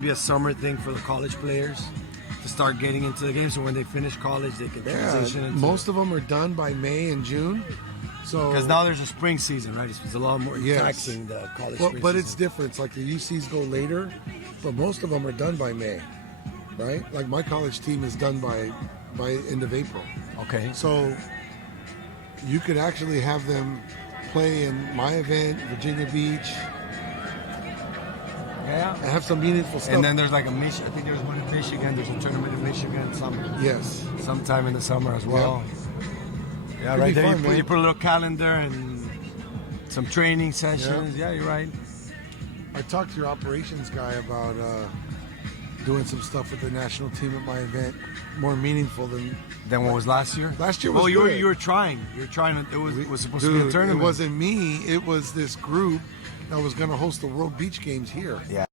Be a summer thing for the college players to start getting into the game, so when they finish college, they can transition. Into most of them are done by May and June. So because now there's a spring season, right? It's a lot more taxing the college. Well, spring but season. it's different. It's like the UCs go later, but most of them are done by May, right? Like my college team is done by end of April. Okay. So you could actually have them play in my event, Virginia Beach. Yeah. And have some meaningful stuff. And then there's like a Michigan. I think there's one in Michigan. There's a tournament in Michigan. Sometime in the summer as well. Yep. Yeah, right there. You put a little calendar and some training sessions. Yeah, you're right. I talked to your operations guy about doing some stuff with the national team at my event, more meaningful than what was last year. Last year was you good. were trying. It was supposed to be a tournament. It wasn't me. It was this group that was going to host the World Beach Games here. Yeah.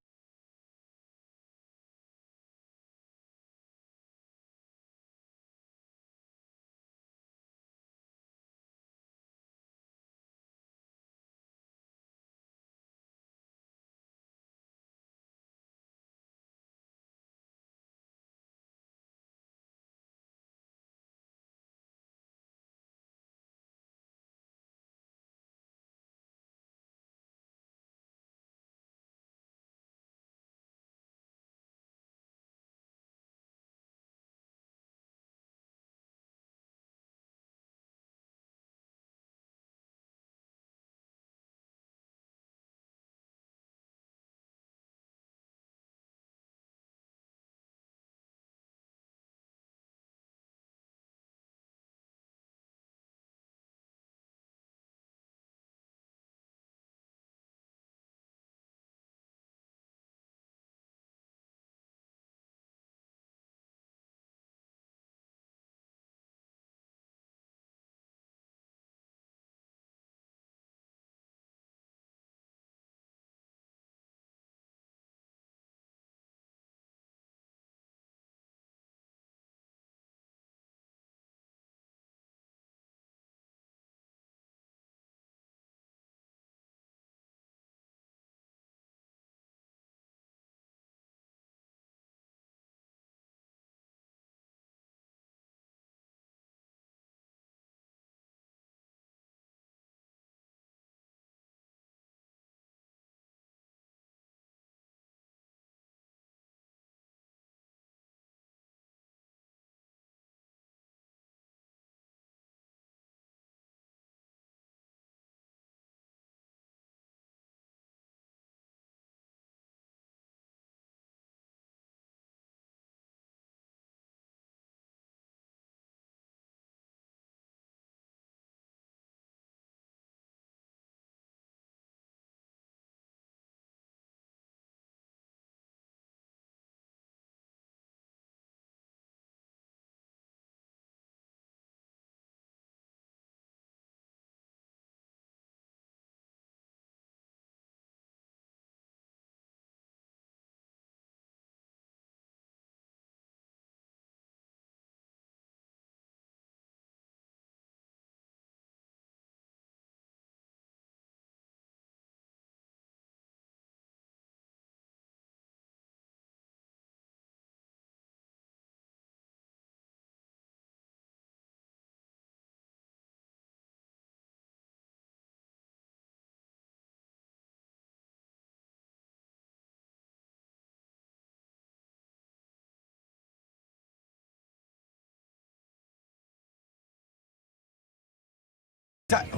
Take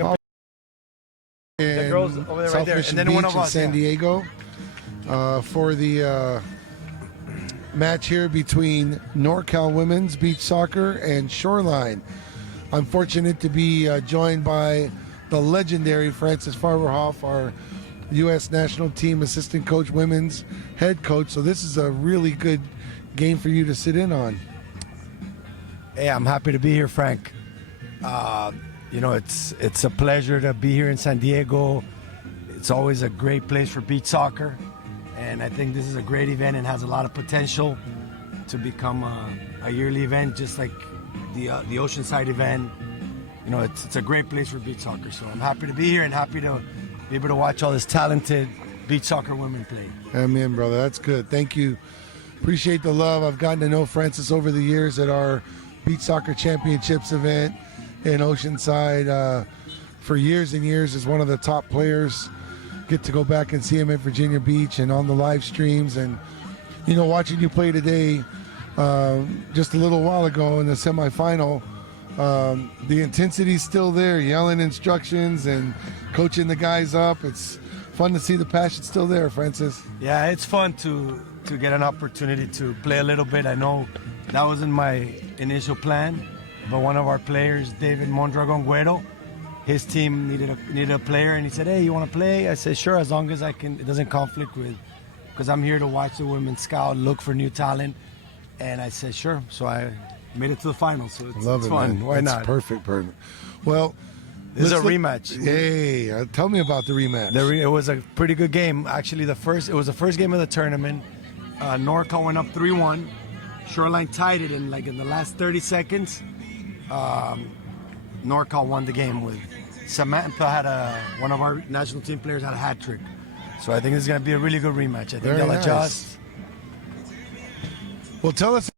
a the girls over there, right there, and then Beach one of in us, San Diego, for the match here between NorCal Women's Beach Soccer and Shoreline. I'm fortunate to be joined by the legendary Frances Farberhoff, our U.S. national team assistant coach, women's head coach. So this is a really good game for you to sit in on. Hey, I'm happy to be here, Frank. It's a pleasure to be here in San Diego. It's always a great place for beach soccer, and I think this is a great event and has a lot of potential to become a yearly event, just like the Oceanside event. It's a great place for beach soccer. So I'm happy to be here and happy to be able to watch all this talented beach soccer women play. Amen, brother. That's good. Thank you. Appreciate the love. I've gotten to know Francis over the years at our Beach Soccer Championships event in Oceanside for years and years as one of the top players. Get to go back and see him at Virginia Beach and on the live streams. And, you know, watching you play today, just a little while ago in the semifinal, the intensity's still there, yelling instructions and coaching the guys up. It's fun to see the passion still there, Francis. Yeah, it's fun to get an opportunity to play a little bit. I know that wasn't my initial plan, but one of our players, David Mondragon Guero, his team needed a player, and he said, "Hey, you want to play?" I said, "Sure, as long as I can. It doesn't conflict with, because I'm here to watch the women scout, look for new talent." And I said, "Sure." So I made it to the finals. So it's fun. Man. Why That's not? Perfect. Well, This is a let's look- rematch. Hey, tell me about the rematch. It was a pretty good game. Actually, it was the first game of the tournament. NorCal went up 3-1. Shoreline tied it in the last 30 seconds. NorCal won the game with Samantha one of our national team players had a hat trick. So I think this is going to be a really good rematch. I think Very they'll nice. adjust. Well, tell us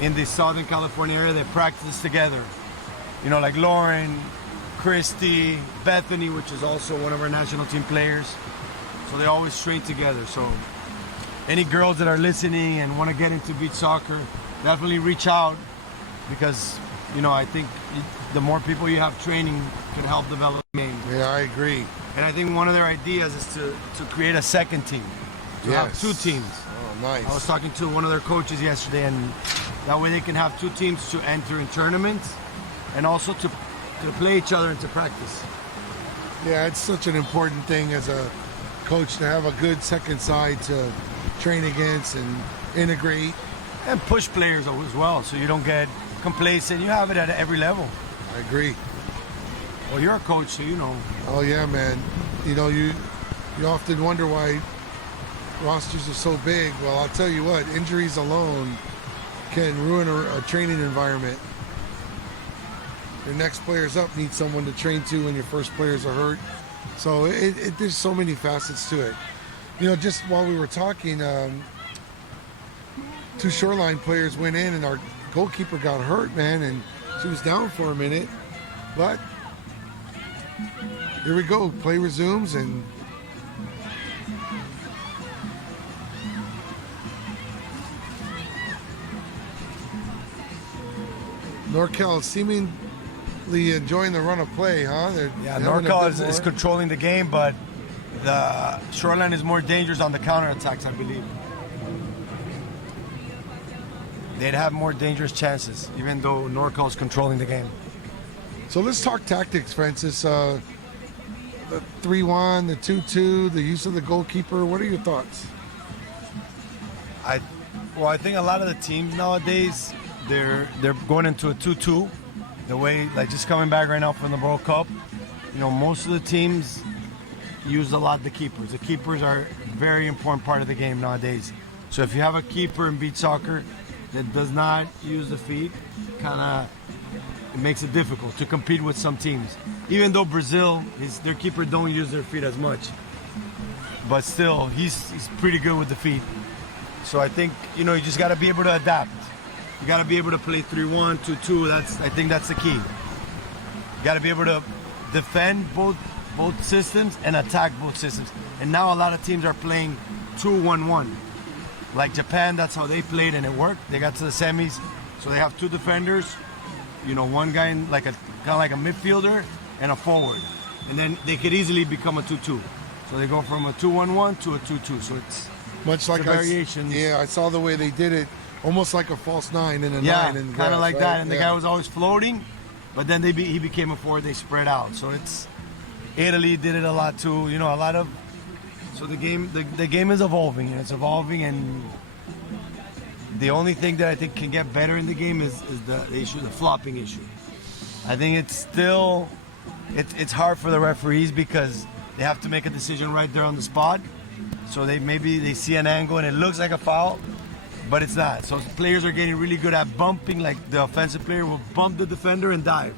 in the Southern California area that practice together. You know, like Lauren, Christy, Bethany, which is also one of our national team players. So they always train together. So any girls that are listening and want to get into beach soccer, definitely reach out, because, you know, I think the more people you have training can help develop the game. Yeah, I agree. And I think one of their ideas is to create a second team, to have two teams. Oh, nice. I was talking to one of their coaches yesterday, and that way they can have two teams to enter in tournaments and also to play each other and to practice. Yeah, it's such an important thing as a coach to have a good second side to train against and integrate. And push players as well, so you don't get complacent. You have it at every level. I agree. Well, you're a coach, so you know. Oh yeah, man. You know, you often wonder why rosters are so big. Well, I'll tell you what, injuries alone can ruin a training environment. Your next players up need someone to train to when your first players are hurt. So there's so many facets to it. You know, just while we were talking, two Shoreline players went in and our goalkeeper got hurt, man, and she was down for a minute. But here we go. Play resumes, and NorCal seemingly enjoying the run of play, huh? Yeah, NorCal is controlling the game, but the Shoreline is more dangerous on the counterattacks, I believe. They'd have more dangerous chances, even though NorCal is controlling the game. So let's talk tactics, Francis. The 3-1, the 2-2, the use of the goalkeeper. What are your thoughts? I think a lot of the teams nowadays, they're going into a 2-2. The way, like, just coming back right now from the World Cup, you know, most of the teams use a lot the keepers. The keepers are a very important part of the game nowadays. So if you have a keeper in beach soccer that does not use the feet, it makes it difficult to compete with some teams. Even though Brazil, their keeper don't use their feet as much, but still, he's pretty good with the feet. So I think, you know, you just got to be able to adapt. You got to be able to play 3-1, 2-2. I think that's the key. You got to be able to defend both systems and attack both systems. And now a lot of teams are playing 2-1-1. Like Japan, that's how they played, and it worked. They got to the semis, so they have two defenders. You know, one guy kind of like a midfielder and a forward, and then they could easily become a 2-2. So they go from a 2-1-1 to a 2-2. So it's much like variations. I saw the way they did it, almost like a false 9 and a 9. Yeah, and kind of like right? that. And the guy was always floating, but then he became a forward. They spread out. So Italy did it a lot too. You know, a lot of. So the game is evolving, and it's evolving, and the only thing that I think can get better in the game is the issue, the flopping issue. I think it's still it's hard for the referees because they have to make a decision right there on the spot. So they see an angle and it looks like a foul, but it's not. So players are getting really good at bumping, like the offensive player will bump the defender and dive.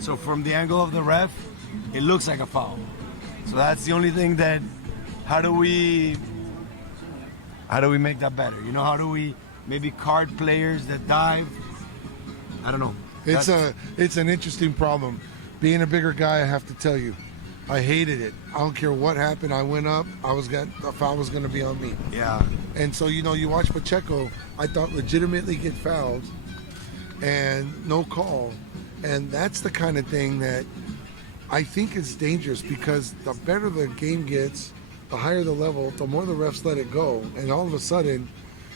So from the angle of the ref, it looks like a foul. So that's the only thing that. How do we make that better? You know, how do we maybe card players that dive? I don't know. It's an interesting problem. Being a bigger guy, I have to tell you, I hated it. I don't care what happened. I went up. The foul was going to be on me. Yeah. And so, you know, you watch Pacheco, I thought legitimately get fouled and no call. And that's the kind of thing that I think is dangerous, because the better the game gets, the higher the level, the more the refs let it go, and all of a sudden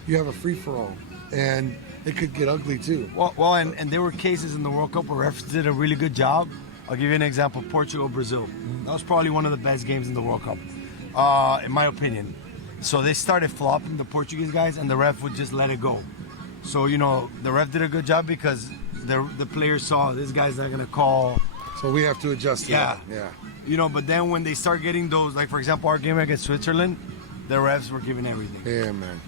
you have a free-for-all, and it could get ugly too. Well, and there were cases in the World Cup where refs did a really good job. I'll give you an example: Portugal-Brazil. That was probably one of the best games in the World Cup, in my opinion. So they started flopping, the Portuguese guys, and the ref would just let it go. So, you know, the ref did a good job because the players saw this guy's not going to call. So we have to adjust to that. Yeah. You know, but then when they start getting those, like for example, our game against Switzerland, the refs were giving everything. Yeah, man.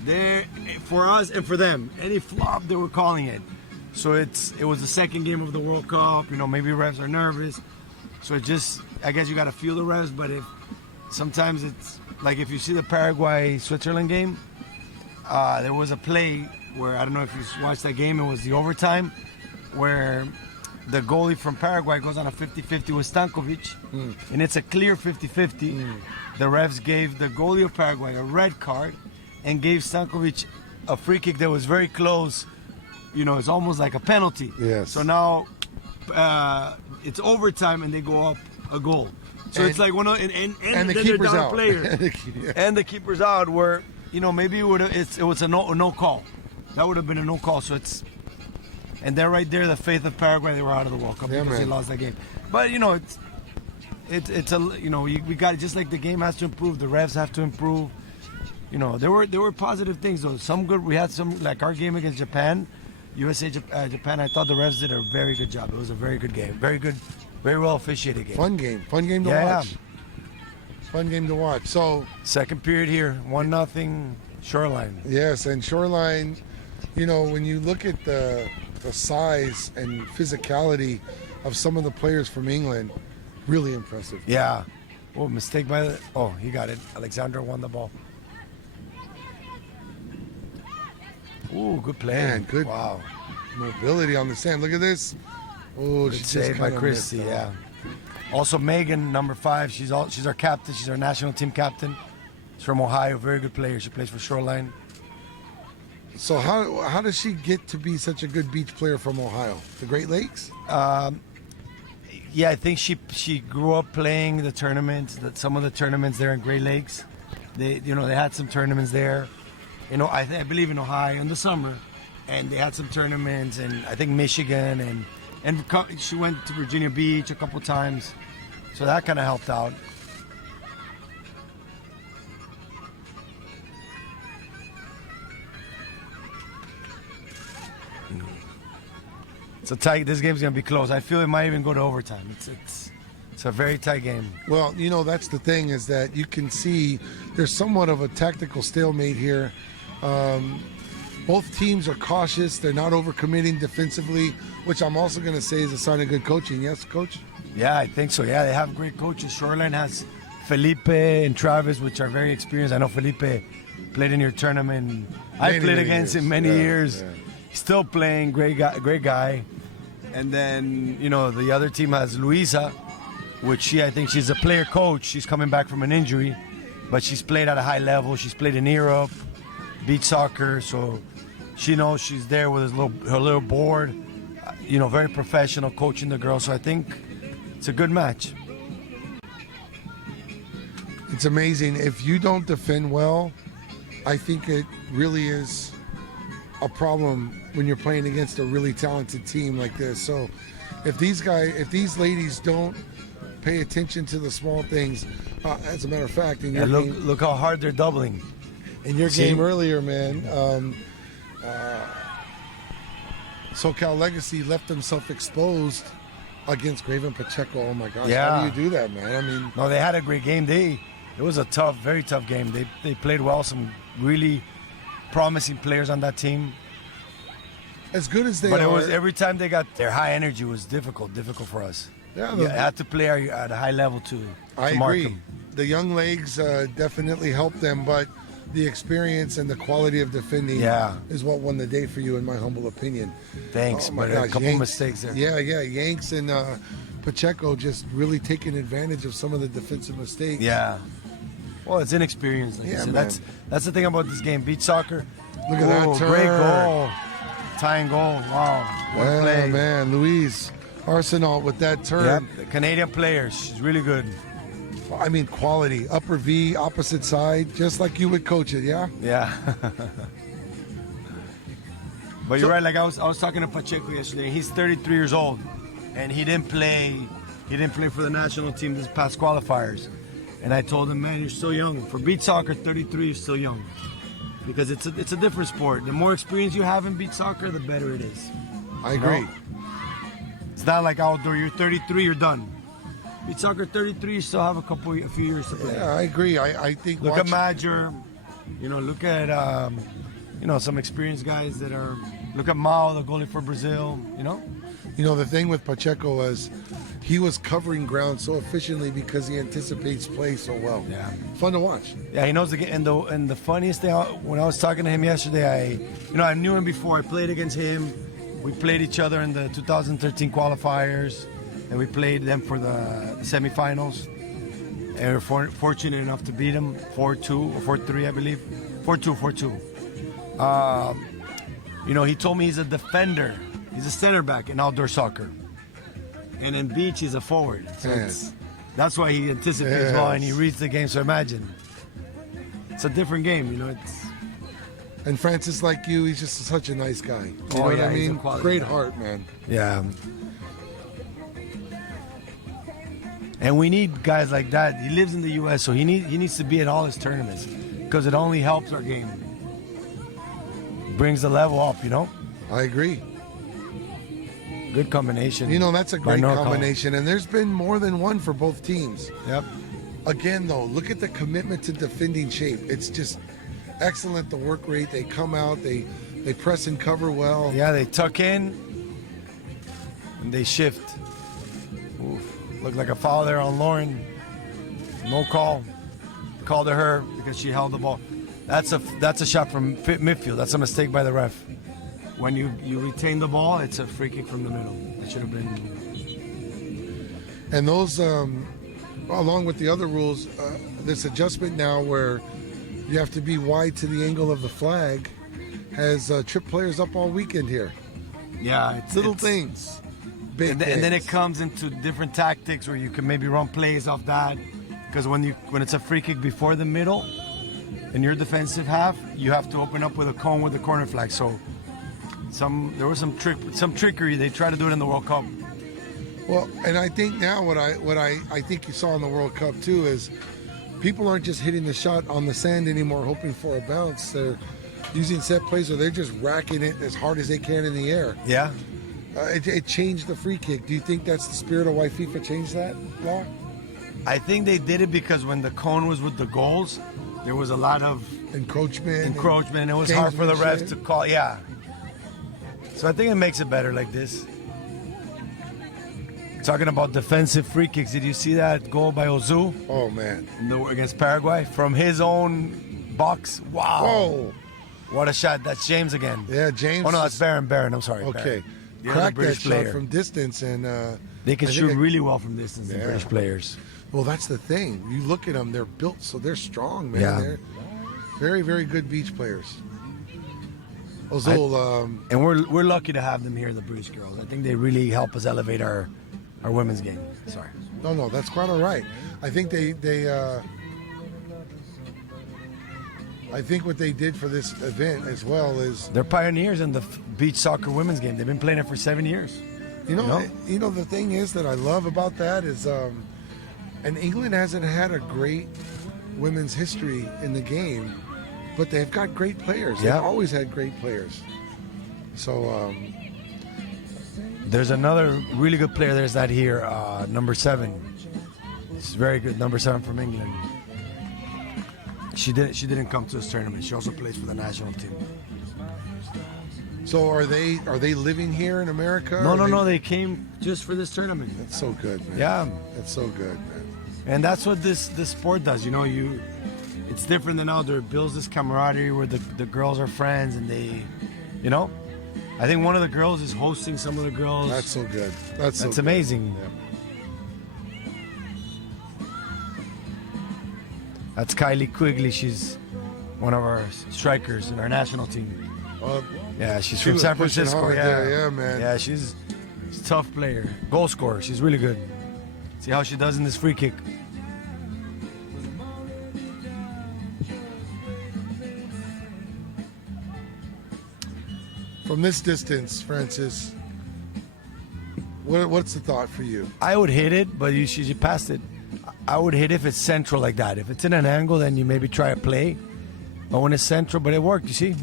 For us and for them, any flop, they were calling it. So it was the second game of the World Cup. You know, maybe refs are nervous. So I guess you got to feel the refs. But sometimes it's like if you see the Paraguay-Switzerland game, there was a play where I don't know if you watched that game. It was the overtime where the goalie from Paraguay goes on a 50-50 with Stankovic, and it's a clear 50-50. The refs gave the goalie of Paraguay a red card and gave Stankovic a free kick that was very close. You know, it's almost like a penalty. Yes. So now it's overtime and they go up a goal. So it's like one of and the then keeper's they're down out. a player. And the keeper's out. Where maybe it was a no call. That would have been a no call. So it's. And they're right there, the faith of Paraguay, they were out of the World Cup because they lost that game. But it's we got just like the game has to improve, the refs have to improve. There were positive things though. Some good. We had some like our game against Japan, Japan. I thought the refs did a very good job. It was a very good game, very good, very well officiated game. Fun game to watch. Fun game to watch. So second period here, 1-0 Shoreline. Yes, and Shoreline. When you look at the size and physicality of some of the players from England, really impressive. Yeah. Oh, mistake by the. Oh, he got it. Alexander won the ball. Ooh, good play. Man, good. Wow. Mobility on the sand. Look at this. Oh, Good she just save by kinda Christie. missed Yeah. Also, Megan, number 5. She's our captain. She's our national team captain. She's from Ohio. Very good player. She plays for Shoreline. So how does she get to be such a good beach player from Ohio? The Great Lakes? Yeah, I think she grew up playing the tournaments. Some of the tournaments there in Great Lakes. They had some tournaments there. I believe in Ohio in the summer, and they had some tournaments, and I think Michigan and she went to Virginia Beach a couple times, so that kind of helped out. It's a tight. This game's gonna be close. I feel it might even go to overtime. It's a very tight game. Well, that's the thing is that you can see there's somewhat of a tactical stalemate here. Both teams are cautious. They're not overcommitting defensively, which I'm also going to say is a sign of good coaching. Yes, Coach? Yeah, I think so. Yeah, they have great coaches. Shoreline has Felipe and Travis, which are very experienced. I know Felipe played in your tournament. I played against him many years. Yeah. Still playing, great guy. And then, the other team has Luisa, which I think she's a player coach. She's coming back from an injury, but she's played at a high level. She's played in Europe, beach soccer, so she knows she's there with her little board. Very professional, coaching the girls. So I think it's a good match. It's amazing. If you don't defend well, I think it really is a problem when you're playing against a really talented team like this. So if these ladies don't pay attention to the small things, as a matter of fact, in your game, look how hard they're doubling. In your game earlier, man, SoCal Legacy left themselves exposed against Graven Pacheco. Oh my gosh, how do you do that, man? No, they had a great game. It was a very tough game. They played well. Some really promising players on that team. As good as they but are. It was every time they got their high energy was difficult for us. Yeah, you had to play at a high level to I mark agree. them. The young legs definitely helped them, but the experience and the quality of defending is what won the day for you, in my humble opinion. Thanks, but a couple mistakes there. Yeah, Yanks and Pacheco just really taking advantage of some of the defensive mistakes. Yeah. Well, it's inexperience. Like you said. That's the thing about this game. Beach soccer. Look at that turn. Great goal. Tying goal. Wow. What a play. Man. Louise Arsenault with that turn. Yep. The Canadian player. She's really good. Quality. Upper V, opposite side, just like you would coach it, yeah? Yeah. But you're right. Like I was talking to Pacheco yesterday. He's 33 years old, and he didn't play for the national team this past qualifiers. And I told him, man, you're still young. For beach soccer, 33 is still young. Because it's a different sport. The more experience you have in beach soccer, the better it is. I agree. It's not like outdoor. You're 33, you're done. Beach soccer, 33, you still have a few years to play. Yeah, I agree. I think. Look at Major. Look at some experienced guys that are. Look at Mao, the goalie for Brazil. The thing with Pacheco was he was covering ground so efficiently because he anticipates play so well. Yeah. Fun to watch. Yeah, he knows the game. And the funniest thing, when I was talking to him yesterday, I knew him before. I played against him. We played each other in the 2013 qualifiers, and we played them for the semifinals. And we were fortunate enough to beat him 4-2 or 4-3, I believe. 4-2, 4-2. He told me he's a defender. He's a center back in outdoor soccer. And in beach, he's a forward. So that's why he anticipates well and he reads the game. So imagine. It's a different game, And Francis, like you, he's just such a nice guy. You know what I mean? Great heart, man. Yeah. And we need guys like that. He lives in the U.S., so he needs to be at all his tournaments because it only helps our game. Brings the level up, I agree. Good combination. That's a great combination, and there's been more than one for both teams. Yep. Again, though, look at the commitment to defending shape. It's just excellent, the work rate. They come out, they press and cover well. Yeah, they tuck in, and they shift. Oof. Looked like a foul there on Lauren. No call. Called to her because she held the ball. That's a shot from midfield. That's a mistake by the ref. When you retain the ball, it's a free kick from the middle. It should have been. And those, along with the other rules, this adjustment now where you have to be wide to the angle of the flag has tripped players up all weekend here. Yeah, it's little things. Big and then it comes into different tactics where you can maybe run plays off that. Because when it's a free kick before the middle, in your defensive half, you have to open up with a cone with the corner flag. So there was some trickery. They tried to do it in the World Cup. Well, and I think now what I think you saw in the World Cup too is people aren't just hitting the shot on the sand anymore, hoping for a bounce. They're using set plays, or they're just racking it as hard as they can in the air. Yeah. It changed the free kick. Do you think that's the spirit of why FIFA changed that law? I think they did it because when the cone was with the goals, there was a lot of encroachment, and it was hard for the refs to call. Yeah. So I think it makes it better like this. Talking about defensive free kicks, did you see that goal by Ozu? Oh, man. Against Paraguay from his own box? Wow. Whoa. What a shot. That's James again. Yeah, James. Oh, no, that's Barron. I'm sorry. Okay. Cracked that shot from distance. And they can shoot really well from distance, the British players. Well, that's the thing. You look at them, they're built, so they're strong, man. Yeah. They're very, very good beach players. Ozil, and we're lucky to have them here, the British girls. I think they really help us elevate our women's game. Sorry. No, that's quite all right. I think I think what they did for this event as well is they're pioneers in the beach soccer women's game. They've been playing it for 7 years. You know the thing is that I love about that is, and England hasn't had a great women's history in the game, but they've got great players. Yeah. They've always had great players. So there's another really good player. There's that here, number 7. It's very good, number 7 from England. She didn't come to this tournament. She also plays for the national team. So are they living here in America? No. They came just for this tournament. That's so good, man. Yeah, that's so good, man. And that's what this sport does. It's different than outdoor. It builds this camaraderie where the girls are friends and they, I think one of the girls is hosting some of the girls. That's so good. That's amazing. Yeah. That's Kylie Quigley. She's one of our strikers in our national team. Yeah, she's from San Francisco. Yeah, man. Yeah, she's a tough player. Goal scorer. She's really good. See how she does in this free kick. From this distance, Francis, what's the thought for you? I would hit it, but she passed it. I would hit if it's central like that. If it's in an angle, then you maybe try a play. But when it's central, but it worked, you see?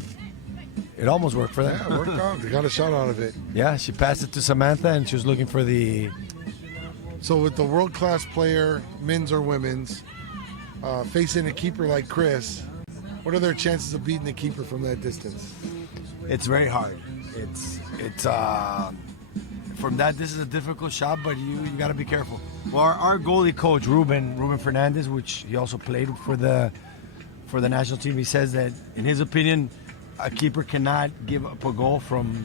It almost worked for them. Yeah, it worked out. They got a shot out of it. Yeah, she passed it to Samantha, and she was looking for the... So with the world-class player, men's or women's, facing a keeper like Chris, what are their chances of beating the keeper from that distance? It's very hard. It's from that, this is a difficult shot, but you got to be careful. Well, our goalie coach, Ruben Fernandez, which he also played for the national team, he says that, in his opinion, a keeper cannot give up a goal from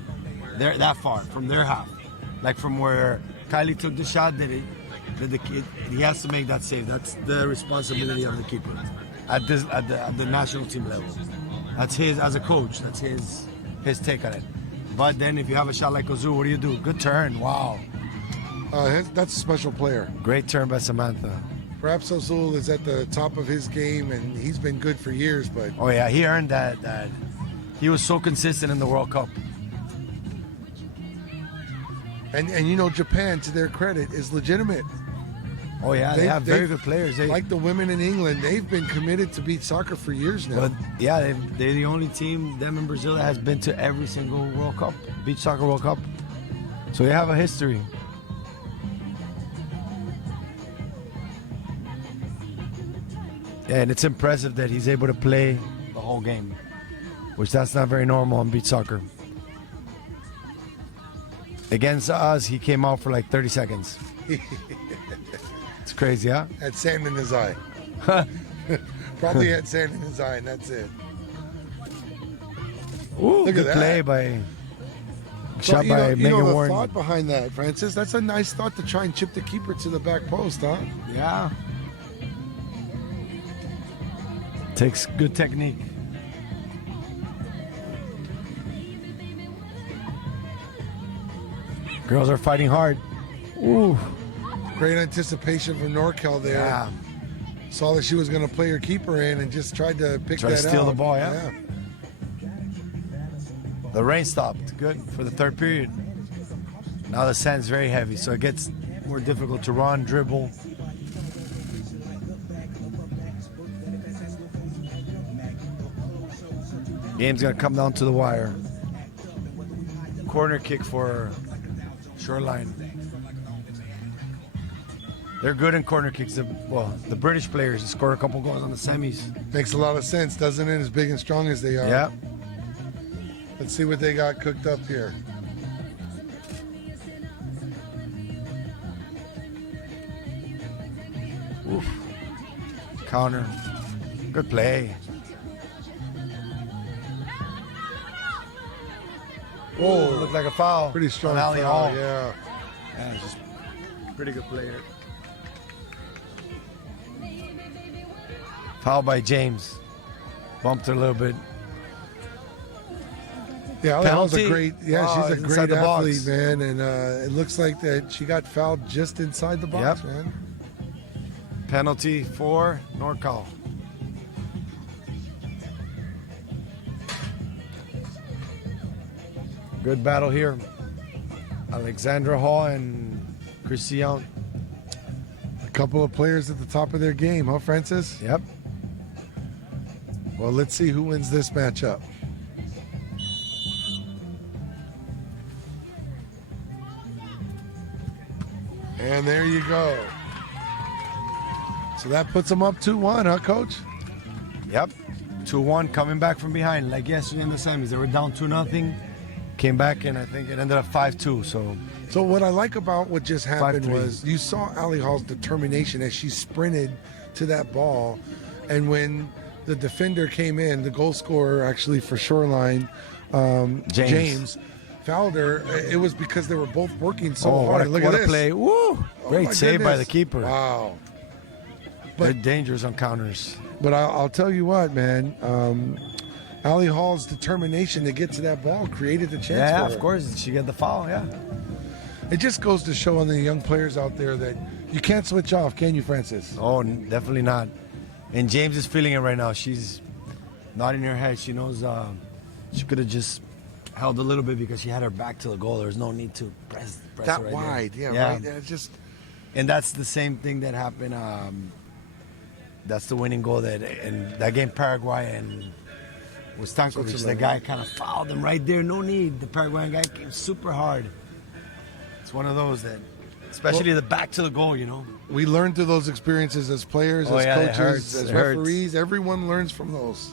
that far, from their half. Like from where Kylie took the shot, he has to make that save. That's the responsibility of the keeper at the national team level. That's his, as a coach, that's his take on it. But then if you have a shot like Ozu, what do? Good turn, wow. That's a special player. Great turn by Samantha. Perhaps Ozul is at the top of his game, and he's been good for years. But oh yeah, he earned that. He was so consistent in the World Cup. And you know, Japan, to their credit, is legitimate. Oh yeah, they have very good players. Like the women in England, they've been committed to beach soccer for years now. But yeah, they're the only team, them in Brazil, that has been to every single World Cup, beach soccer World Cup. So they have a history. And it's impressive that he's able to play the whole game, which that's not very normal in beach soccer. Against us, he came out for like 30 seconds. It's crazy, huh? Had sand in his eye. Probably had sand in his eye, and that's it. Ooh, look good at play that. by shot by Megan the Warren. thought behind that, Francis. That's a nice thought to try and chip the keeper to the back post, huh? Yeah. Takes good technique. Girls are fighting hard. Ooh. Great anticipation from NorCal there. Yeah. Saw that she was going to play her keeper in and just tried to pick Try that to steal out. the ball, yeah. The rain stopped. Good for the third period. Now the sand's very heavy, so it gets more difficult to run, dribble. Game's gonna come down to the wire. Corner kick for Shoreline. They're good in corner kicks. The British players scored a couple goals on the semis. Makes a lot of sense, doesn't it? As big and strong as they are. Yeah. Let's see what they got cooked up here. Oof. Counter. Good play. Whoa, Looked like a foul. pretty strong on Ali foul, Hall. yeah. Yeah, just pretty good player. Foul by James. Bumped her a little bit. Yeah, that was a Penalty? great. Yeah, Oh, she's a inside great the box. athlete, man, and it looks like that she got fouled just inside the box, Yep. man. Penalty for NorCal. Good battle here. Alexandra Hall and Christian. A couple of players at the top of their game, huh, Francis? Yep. Well, let's see who wins this matchup. And there you go. So that puts them up 2-1, huh, Coach? Yep. 2-1 coming back from behind. Like yesterday in the semis, they were down 2-0. Came back and I think it ended up 5-2. So what I like about what just happened 5-3. was you saw Ali Hall's determination as she sprinted to that ball, and when the defender came in, the goal scorer actually for Shoreline, James fouled her. It was because they were both working so hard. Look what at a this play. Woo! Great my save by the goodness. keeper. Wow. They're dangerous on counters. But I'll tell you what, man. Ali Hall's determination to get to that ball created the chance Yeah, for her. of course. She got the foul, yeah. It just goes to show on the young players out there that you can't switch off, can you, Francis? Oh, definitely not. And James is feeling it right now. She's nodding her head. She knows she could have just held a little bit because she had her back to the goal. There was no need to press That her right wide, there. yeah, right. Yeah, it's just And that's the same thing that happened. That's the winning goal in that game, Paraguay and Stankovic. The guy kind of fouled him right there. No need. The Paraguayan guy came super hard. It's one of those that, especially the back to the goal, you know. we learn through those experiences as players, Oh, as yeah, it coaches, hurts. as It hurts. referees. Everyone learns from those.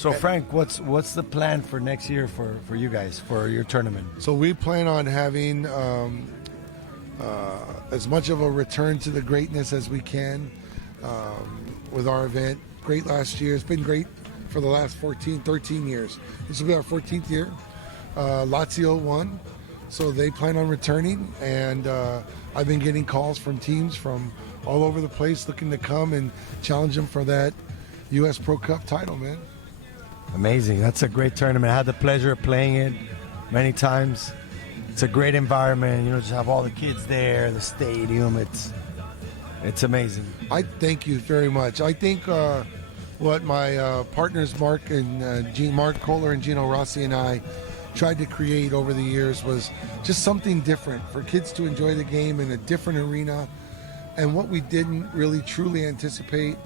So Frank, what's the plan for next year for you guys for your tournament? So we plan on having as much of a return to the greatness as we can with our event. Great last year. It's been great for the last 13 years. This will be our 14th year. Lazio won, so they plan on returning, and I've been getting calls from teams from all over the place looking to come and challenge them for that U.S. Pro Cup title, man. Amazing. That's a great tournament. I had the pleasure of playing it many times. It's a great environment. You know, just have all the kids there, the stadium. It's amazing. I thank you very much. I think what my partners Mark Kohler and Gino Rossi and I tried to create over the years was just something different for kids to enjoy the game in a different arena. And what we didn't really truly anticipate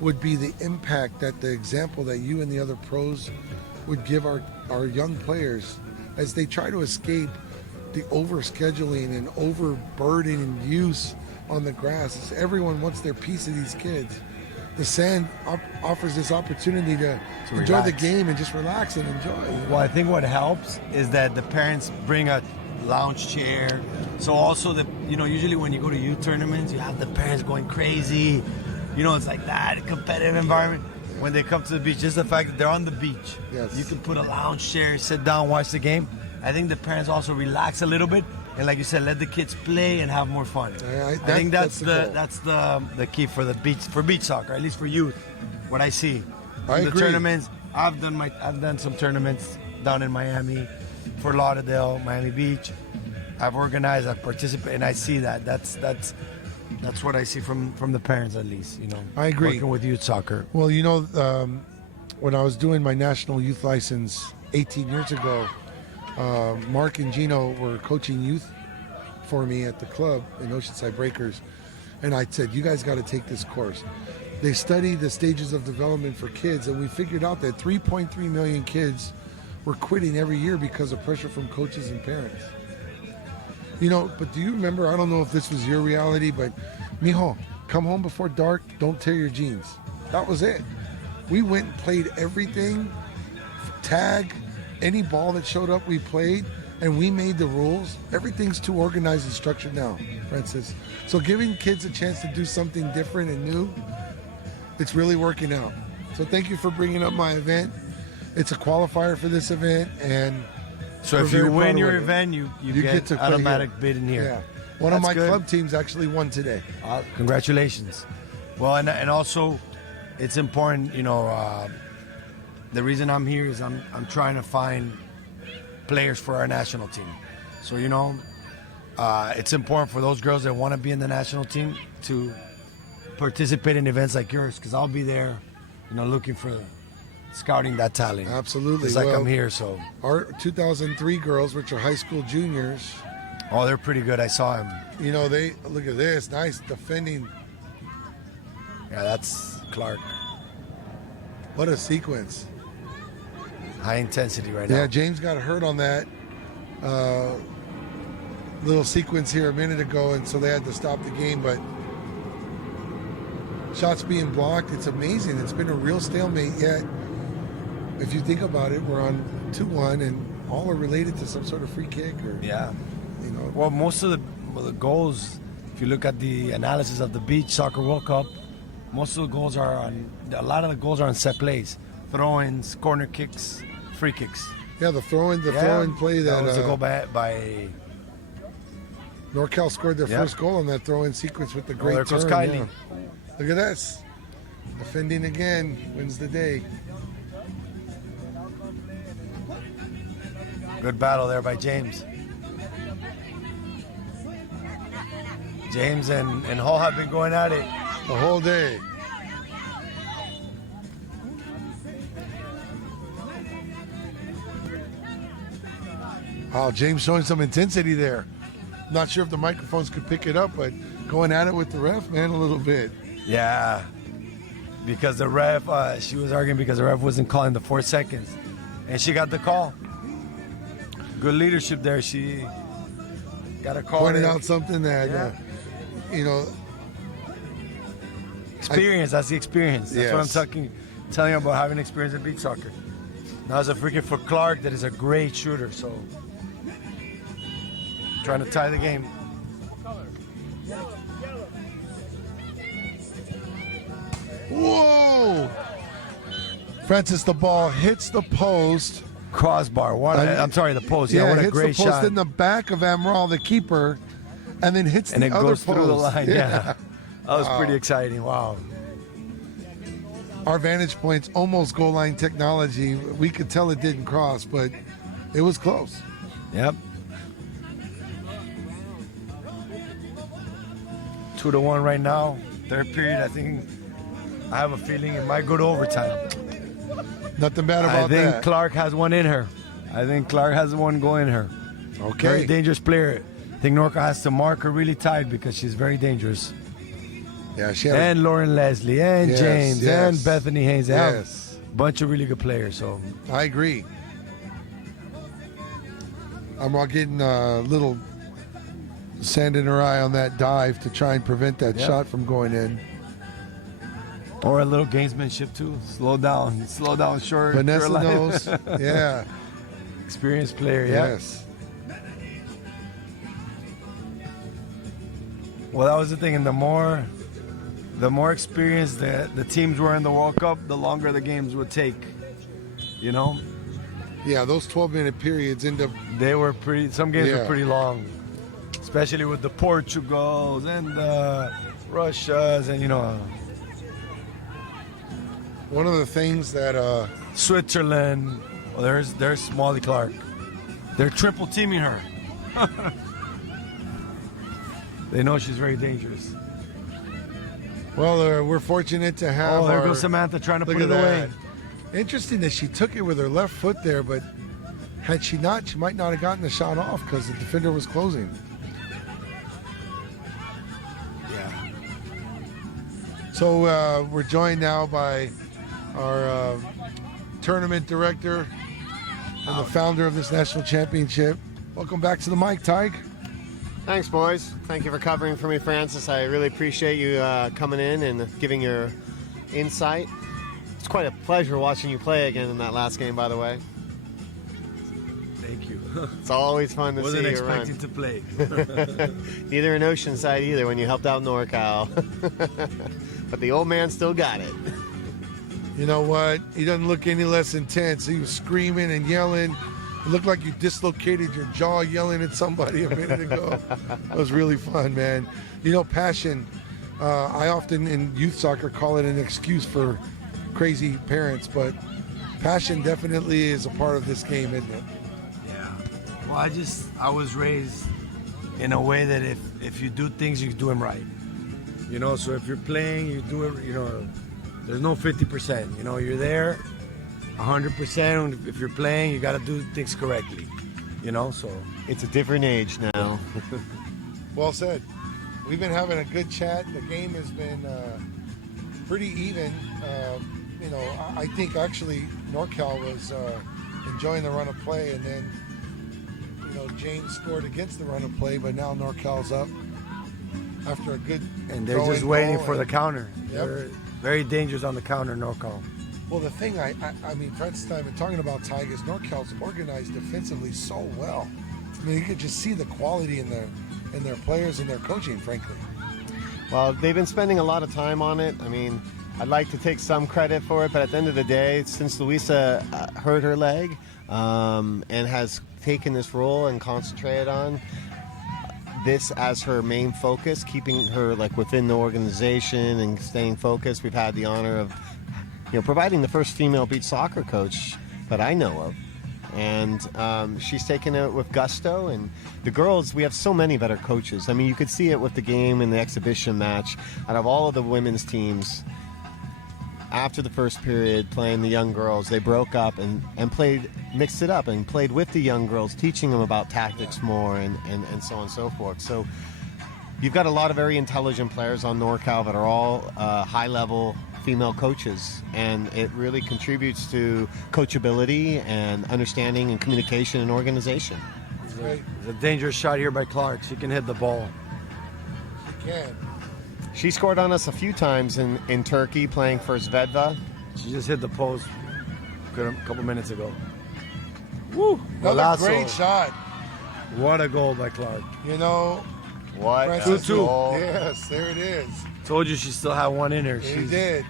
would be the impact that the example that you and the other pros would give our young players as they try to escape the overscheduling and overburdening use on the grass. It's everyone wants their piece of these kids. The sand offers this opportunity to enjoy the game and just relax and enjoy. Well, I think what helps is that the parents bring a lounge chair. So also usually when you go to youth tournaments, you have the parents going crazy. You know, it's like that competitive environment. When they come to the beach, just the fact that they're on the beach, yes, you can put a lounge chair, sit down, watch the game. I think the parents also relax a little bit, and like you said, let the kids play and have more fun. I think that's the key for beach soccer, at least for youth. What I see, I the agree. tournaments. I've done some tournaments down in Miami, Fort Lauderdale, Miami Beach. I've organized, I've participated, and I see that. That's what I see from the parents, at least. You know, I agree. Working with youth soccer. Well, you know, when I was doing my national youth license 18 years ago, Mark and Gino were coaching youth for me at the club in Oceanside Breakers, and I said, you guys got to take this course. They study the stages of development for kids, and we figured out that 3.3 million kids were quitting every year because of pressure from coaches and parents. You know, but do you remember, I don't know if this was your reality, but mijo, come home before dark, don't tear your jeans. That was it. We went and played everything, tag, any ball that showed up we played, and we made the rules. Everything's too organized and structured now, Francis. So giving kids a chance to do something different and new, it's really working out. So thank you for bringing up my event. It's a qualifier for this event, and so if you win your event, you get to automatic bid in here. Yeah. One of my club teams actually won today. Congratulations. Well, and also, it's important, you know, the reason I'm here is I'm trying to find players for our national team. So, you know, it's important for those girls that want to be in the national team to participate in events like yours, because I'll be there, you know, looking for scouting that talent. Absolutely. It's like I'm here, so. Our 2003 girls, which are high school juniors. Oh, they're pretty good. I saw them. You know, they look at this, nice defending. Yeah, that's Clark. What a sequence. High intensity right now. Yeah, James got hurt on that little sequence here a minute ago, and so they had to stop the game, but shots being blocked, it's amazing. It's been a real stalemate, yet if you think about it, we're on 2-1 and all are related to some sort of free kick or, yeah. You know. Well, most of the goals, if you look at the analysis of the Beach Soccer World Cup, most of the goals are on, a lot of the goals are on set plays, throw-ins, corner kicks, free kicks. Yeah, the throw-in play that was a goal by NorCal scored their first goal on that throw-in sequence with the great there goes turn. Kylie. Yeah. Look at this. Defending again, wins the day. Good battle there by James. James and Hall have been going at it the whole day. Wow, James showing some intensity there. Not sure if the microphones could pick it up, but going at it with the ref, man, a little bit. Yeah, because the ref, she was arguing because the ref wasn't calling the 4 seconds, and she got the call. Good leadership there. She got a call. Pointed out something that, you know. Experience, that's the experience. That's what I'm talking. telling you about having experience in beach soccer. Now it's a freaking for Clark that is a great shooter, so trying to tie the game. Whoa! Francis, the ball hits the post. Crossbar. I'm sorry, the post. Yeah, what a hits great the post shot. in the back of Amaral, the keeper, and then hits And the it other goes post. through the line. Yeah. That was Wow. pretty exciting. Wow. Our vantage point's almost goal line technology. We could tell it didn't cross, but it was close. Yep. 2-1 right now. Third period, I think I have a feeling it might go to overtime. Nothing bad I about think that. Clark has one in her. I think Clark has one going in her. Okay. Very dangerous player. I think NorCal has to mark her really tight because she's very dangerous. Yeah, she had And Lauren Leslie and Yes, James yes. and Bethany Haynes. They have Yes. a bunch of really good players. So I agree. I'm all getting a little sand in her eye on that dive to try and prevent that Yep. shot from going in. or a little gamesmanship too. Slow down short. Vanessa Shoreline. knows. Yeah. Experienced player. Yeah. Yes. Well, that was the thing, and the more experience the teams were in the World Cup, the longer the games would take. You know, Yeah, those 12-minute periods end up. they were pretty. Some games were Yeah. pretty long, especially with the Portugals and the Russias, and One of the things that Switzerland. Well, there's Molly Clark. They're triple teaming her. They know she's very dangerous. we're fortunate to have. Oh, there our- goes Samantha trying to Look put at it that. away. Interesting that she took it with her left foot there, but had she not, she might not have gotten the shot off because the defender was closing. Yeah. So we're joined now by our tournament director and the founder of this national championship. Welcome back to the mic, Tyke. Thanks, boys. Thank you for covering for me, Francis. I really appreciate you coming in and giving your insight. It's quite a pleasure watching you play again in that last game, by the way. Thank you. It's always fun to Wasn't see you expecting run. to play. Neither in Oceanside either when you helped out NorCal. But the old man still got it. You know what? He doesn't look any less intense. He was screaming and yelling. It looked like you dislocated your jaw yelling at somebody a minute ago. It was really fun, man. Passion. I often in youth soccer call it an excuse for crazy parents, but passion definitely is a part of this game, isn't it? Yeah. Well, I was raised in a way that if you do things, you do them right. So if you're playing, you do it, there's no 50%. You're there 100%. If you're playing, you got to do things correctly. So. It's a different age now. Well said. We've been having a good chat. The game has been pretty even. I think actually NorCal was enjoying the run of play, and then James scored against the run of play, but now NorCal's up after a good. And they're just waiting goal for the and- counter. Yep. They're very dangerous on the counter, NorCal. Well, the thing I mean, Francis and I have been talking about Tigers. NorCal's organized defensively so well. I mean, you could just see the quality in their players and their coaching, frankly. Well, they've been spending a lot of time on it. I mean, I'd like to take some credit for it, but at the end of the day, since Luisa hurt her leg and has taken this role and concentrated on this as her main focus, keeping her within the organization and staying focused, we've had the honor of providing the first female beach soccer coach that I know of. And she's taken it with gusto. And the girls, we have so many better coaches. I mean, you could see it with the game and the exhibition match. Out of all of the women's teams, after the first period, playing the young girls, they broke up and mixed it up and played with the young girls, teaching them about tactics more and so on and so forth. So you've got a lot of very intelligent players on NorCal that are all high-level female coaches, and it really contributes to coachability and understanding and communication and organization. Right. It's a dangerous shot here by Clark. She can hit the ball. You can. She scored on us a few times in Turkey playing for Zvezda, She just hit the post a couple minutes ago. Woo! Another Golazo. great shot. What a goal by Clark. You know, What? Francis, 2-2. yes, there it is. Told you she still had one in her. He did.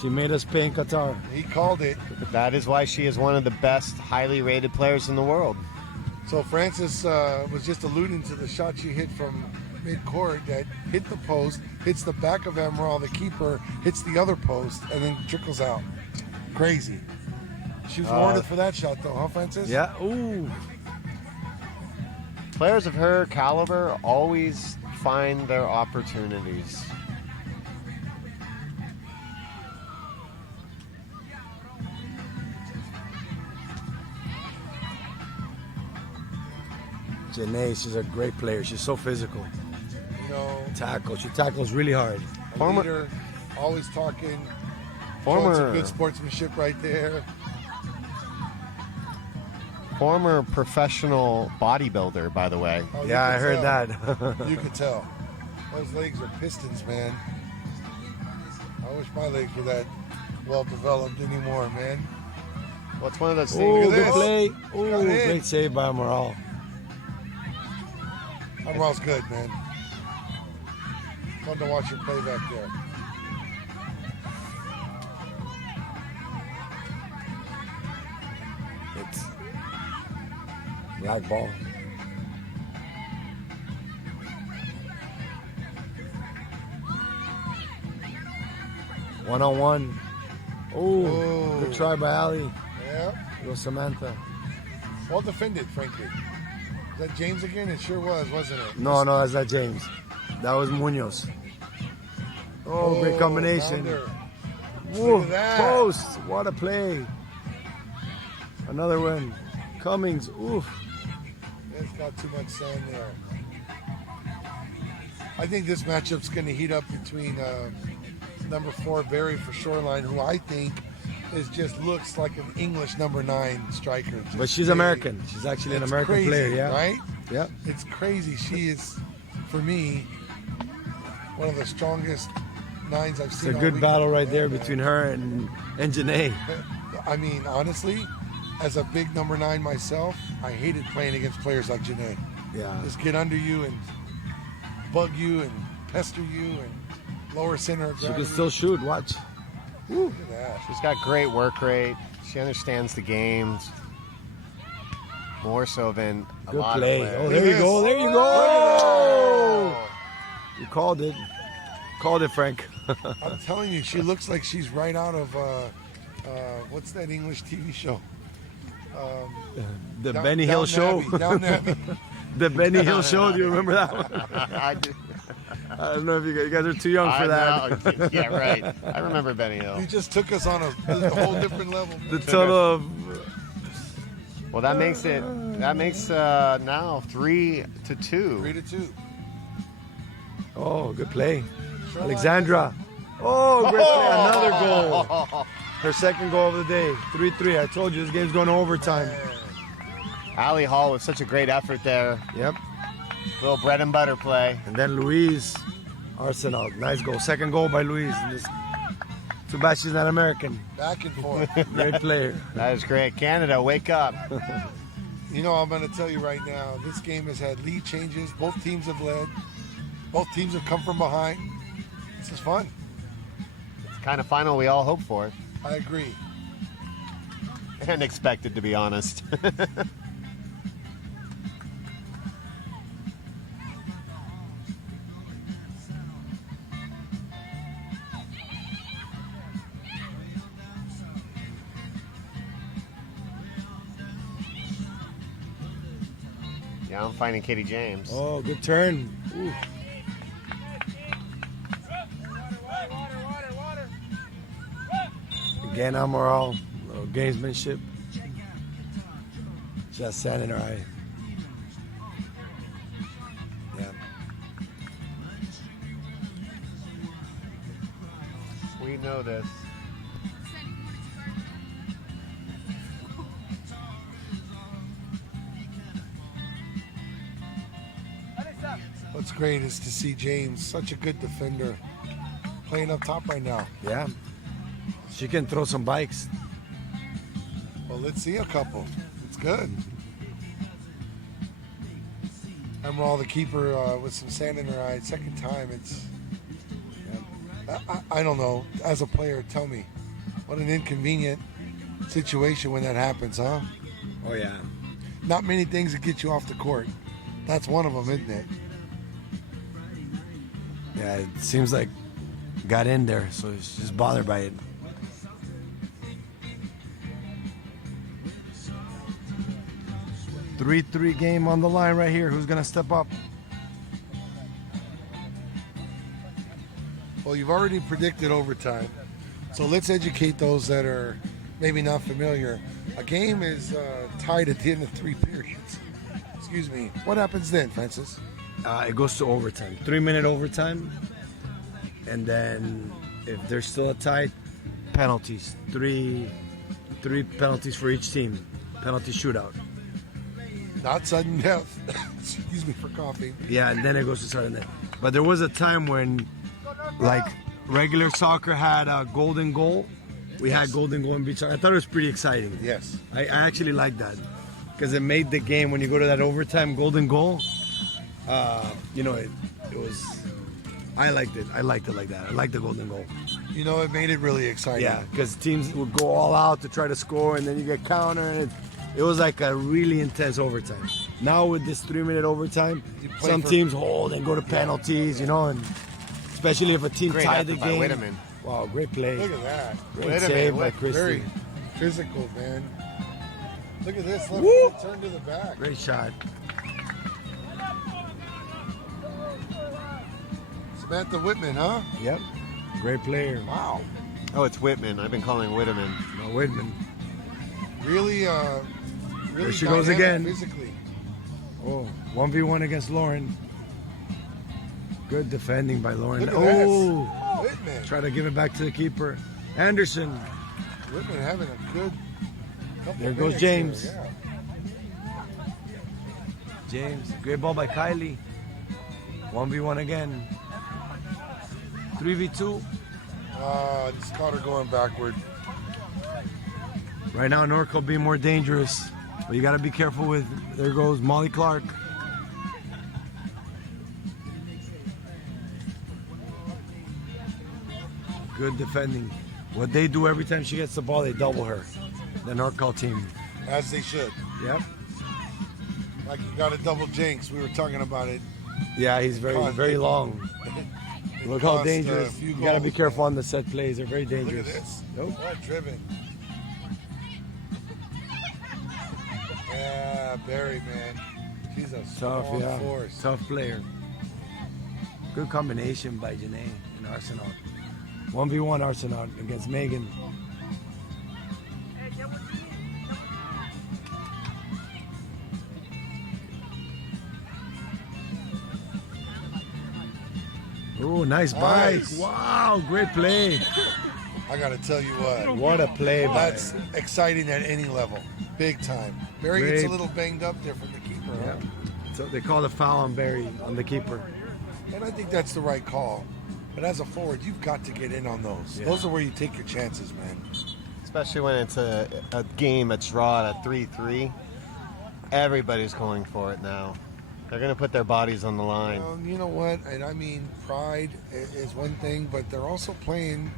She made us pay in Qatar. He called it. That is why she is one of the best, highly rated players in the world. So Francis was just alluding to the shot she hit from mid-court that hit the post, hits the back of Emerald, the keeper, hits the other post, and then trickles out. Crazy. She was awarded for that shot, though, huh, Francis? Yeah. Ooh. Players of her caliber always find their opportunities. Janae, she's a great player. She's so physical. You know, She tackles really hard. a Former- leader, always talking. Showing some Former good sportsmanship right there. former professional bodybuilder, by the way. Oh, you Yeah, I could heard tell. that. You could tell. Those legs are pistons, man. I wish my legs were that well developed anymore, man. Well, it's one of those Ooh, things. Look at good this. play. Got Ooh, it. great save by Moral. Emerald's good, man. Fun to watch her play back there. It's black ball. One-on-one. Ooh, Oh. good try by Ali. Yeah. Go Samantha. Well defended, frankly. Is that James again? It sure was, wasn't it? No, that's not James. That was Munoz. Oh, great combination. Pounder. Whoa, Look at that. post. What a play. Another one. Cummings. Oof. It's got too much sand there. I think this matchup's going to heat up between number 4 Barry for Shoreline, who I think just looks like an English number 9 striker. Just But she's very- American. She's actually an It's American crazy, player, yeah. right? Yeah. It's crazy. She is, for me, one of the strongest 9s I've It's seen. a all good week. battle right Yeah, there man. between her and Janae. I mean, honestly, as a big number 9 myself, I hated playing against players like Janae. Yeah. Just get under you and bug you and pester you and lower center of She gravity. can still shoot. Watch. Look at that. She's got great work rate. She understands the game more so than a Good lot play. of Oh, players. there you go. There you go. You called it. Called it, Frank. I'm telling you, she looks like she's right out of what's that English TV show? The Benny Hill Show. Down Abbey. The Benny Hill Show. Do you remember that one? I do. I don't know if you guys are too young for that. know. Yeah, right. I remember Benny Hill. You just took us on a whole different level. The total of Well, that makes now 3-2. 3-2. oh, good play, Shoreline. Alexandra. Oh, great play! Another goal. Her second goal of the day. 3-3. I told you this game's going to overtime. Ali Hall with such a great effort there. Yep. Little bread and butter play. And then Louise Arsenal. Nice goal. Second goal by Louise. And this, too bad she's not American. Back and forth. Great player. That is great. Canada, wake up. You know, I'm going to tell you right now, this game has had lead changes. Both teams have led. Both teams have come from behind. This is fun. It's the kind of final we all hope for I agree. and expected, to be honest. Yeah, I'm finding Katie James. Oh, good turn. Ooh. Again, Amaral. Little gamesmanship. Just sand in her eye. Yeah. We know this. What's great is to see James, such a good defender, playing up top right now. Yeah. She can throw some bikes. Well, let's see a couple. It's good. Emerald, the keeper, with some sand in her eye. Second time, it's... I don't know. As a player, tell me. What an inconvenient situation when that happens, huh? Oh, yeah. Not many things that get you off the court. That's one of them, isn't it? Yeah, it seems like got in there, so she's bothered by it. Three game on the line right here. Who's gonna step up? Well, you've already predicted overtime. So let's educate those that are maybe not familiar. A game is tied at the end of 3 periods. Excuse me. What happens then, Francis? It goes to overtime. 3-minute overtime. And then if there's still a tie, penalties. Three penalties for each team. Penalty shootout. Not sudden death. Excuse me for coughing. Yeah, and then it goes to sudden death. But there was a time when, like, regular soccer had a golden goal. We had golden goal in beach soccer. I thought it was pretty exciting. Yes. I actually like that because it made the game, when you go to that overtime golden goal, it was, I liked it. I liked it like that. I liked the golden goal. You know, it made it really exciting. Yeah, because teams would go all out to try to score, and then you get counter, and it was like a really intense overtime. Now with this 3-minute overtime, some teams hold and go to penalties, and especially if a team tied the game. Whitman. Wow, great play. Look at that. Great save by Christie. Very physical, man. Look at this. Left Woo! foot turn to the back. Great shot. Samantha Whitman, huh? Yep. Great player. Wow. Oh, it's Whitman. I've been calling Whitman. No, Whitman. Really, There she goes again. Physically. Oh, 1v1 against Lauren. Good defending by Lauren. Look at Oh, this. Whitman. try to give it back to the keeper. Anderson. Whitman having a good couple There of goes minutes James. here, James. Great ball by Kylie. 1v1 again. 3v2. yeah. Just caught her going backward. Right now, NorCal being more dangerous. But you got to be careful with, there goes Molly Clark. Good defending. What they do every time she gets the ball, they double her. The NorCal team. As they should. Yep. Like you got a double jinx. We were talking about it. Yeah, he's very long. Look how cost, dangerous. few You got to be goals, careful on the set plays. They're very Look at dangerous. this. Nope. What driven. Yeah, Barry, man. She's a Tough, strong yeah. force. Tough player. Good combination by Janae and Arsenal. 1v1 Arsenal against Megan. Oh, nice bike. Nice. Wow, great play. I got to tell you what. What a play by That's exciting at any level. Big time. Barry gets a Great. little banged up there from the keeper. Yeah. Huh? So they call the foul on Barry, on the keeper. And I think that's the right call. But as a forward, you've got to get in on those. Yeah. Those are where you take your chances, man. Especially when it's a game that's drawn at 3-3. Everybody's going for it now. They're going to put their bodies on the line. You know what? And I mean, pride is one thing, but they're also playing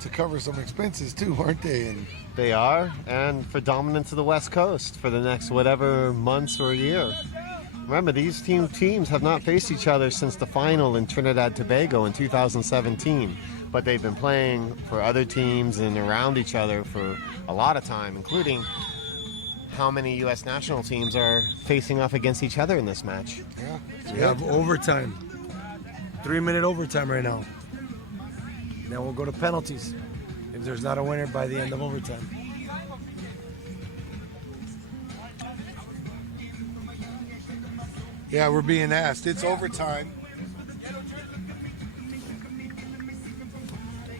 to cover some expenses too, aren't they? And They are, and for dominance of the West Coast for the next whatever months or year. Remember, these teams have not faced each other since the final in Trinidad Tobago in 2017, but they've been playing for other teams and around each other for a lot of time, including how many U.S. national teams are facing off against each other in this match. yeah, We have overtime. 3-minute overtime right now. Then we'll go to penalties if there's not a winner by the end of overtime. yeah, we're being asked. It's overtime.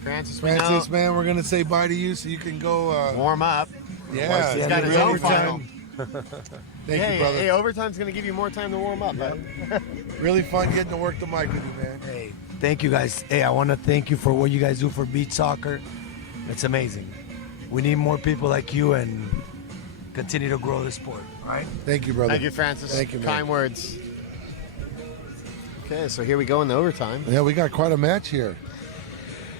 Francis, Francis, man, we're gonna say bye to you so you can go. warm up. Yeah, He's Yeah, got the his own overtime. final. Thank you, brother. Hey, overtime's going to give you more time to warm up, buddy. Really fun getting to work the mic with you, man. Hey, thank you guys. Hey, I want to thank you for what you guys do for beach soccer. It's amazing. We need more people like you and continue to grow the sport. All right. Thank you, brother. Thank you, Francis. Thank you, man. Kind words. Okay, so here we go in the overtime. Yeah, we got quite a match here.